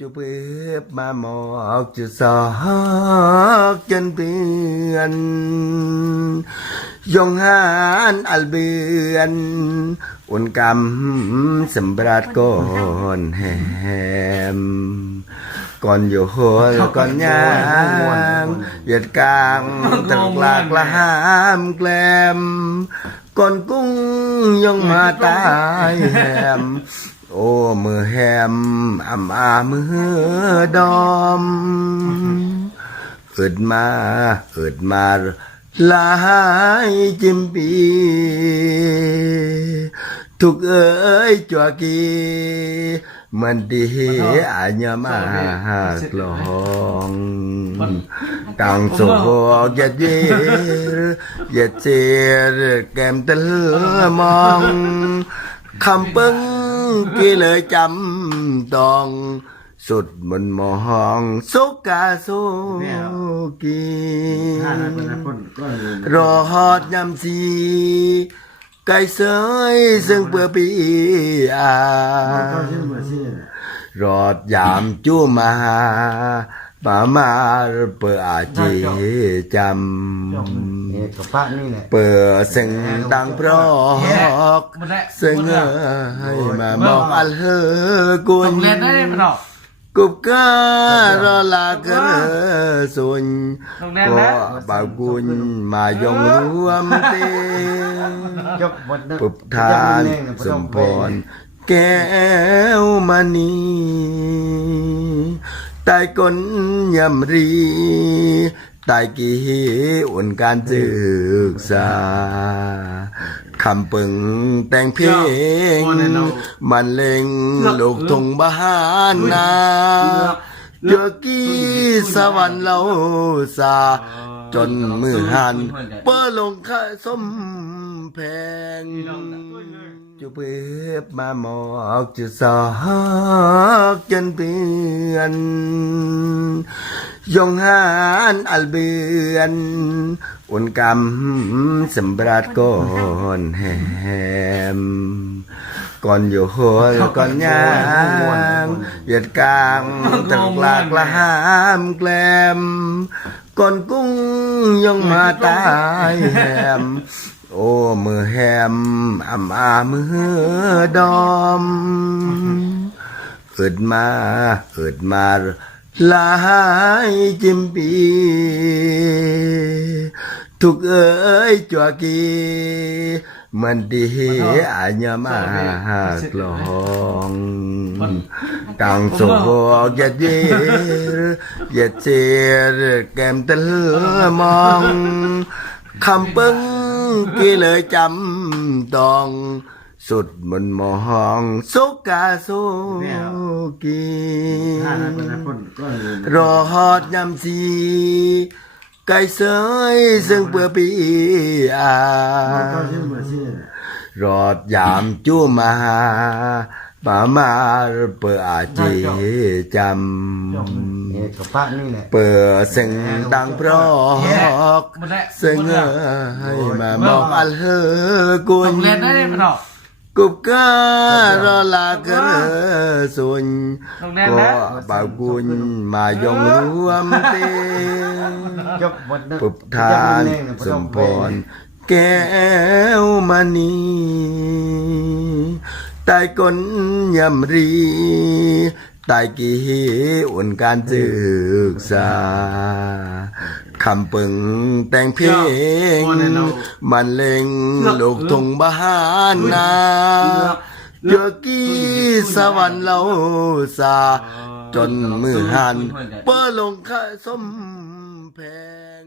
จูเปิบมาหมอกจูสอกจนเปื่อนยงหานอัลเบือนอุ่นกำสมบรัดก่อนแหมก่อนอยู่หัวก่อนย่างเหยียดกลางตะกลากละหามแกลมก่อนกุ้งยงมาตายแหมโอ้มือแฮมมือดอมอึดมาลายจิมปีทุกเอ้ยจัวกีมันดีอาญามากลองกังสุกยัดเยียดเสียแก้มตะลือมองคำปึ้งกี่เลยจำต้องสุดมันมองสุกาสุกีรอฮอดยำสีไก่เสยซึ่งเปื่อปีรอดยามจู้มาป่ามาเปิดอาจีจำเปิดเสียงดังเพราะเสียงให้มาบอกอัลเฮกุนกุบการอลากระสุนก็บ่าวกุนมายงรวมเตปุบทานสมพรแก้วมณีตายกนยำรีตายกี่อุ่นการศึกษาคำปึงแต่งเพลงมันเล่งลูกทุ่งบ้านนาเจอกี้สวรรค์เราสาจนมือหันเปิดลงข้าสมแพงจูเปิบมาหมอกจูสอกจนเปื่อนยงหานอัลเบือนอุ่นกำสมบรัดก่อนแหมก่อนอยู่หัวก่อนย่างเหยียดกลางตะกลากละหามแกลมก่อนกุ้งยงมาตายแหมโอ้มือแฮมมือดอมอึดมาลายจิมปีทุกเอ้ยจัวกีมันดีอาญามากลองกังสุกยัดเยียดเสียแก้มตะลือมองคำปึ้งกี่เลยจำต้องสุดมันมองสุกาสุกีรอฮอดยำสีไก่เสยซึ่งเปื่อปีรอดยามจู้มาป่ามาเปิดอาจีจำเปิดเสียงดังเพราะเสียงให้มาบอกอัลเฮกุนกุบการอลากระสุนก็บ่าวกุนมายงรวมเตปุบทานสมพรแก้วมณีตายกนยำรีตายกี่อุ่นการศึกษาคำปึงแต่งเพลงมันเล่งลูกทุ่งบ้านนาเจอกี้สวรรค์เราสาจนมือหันเปิดลงข้าสมแพง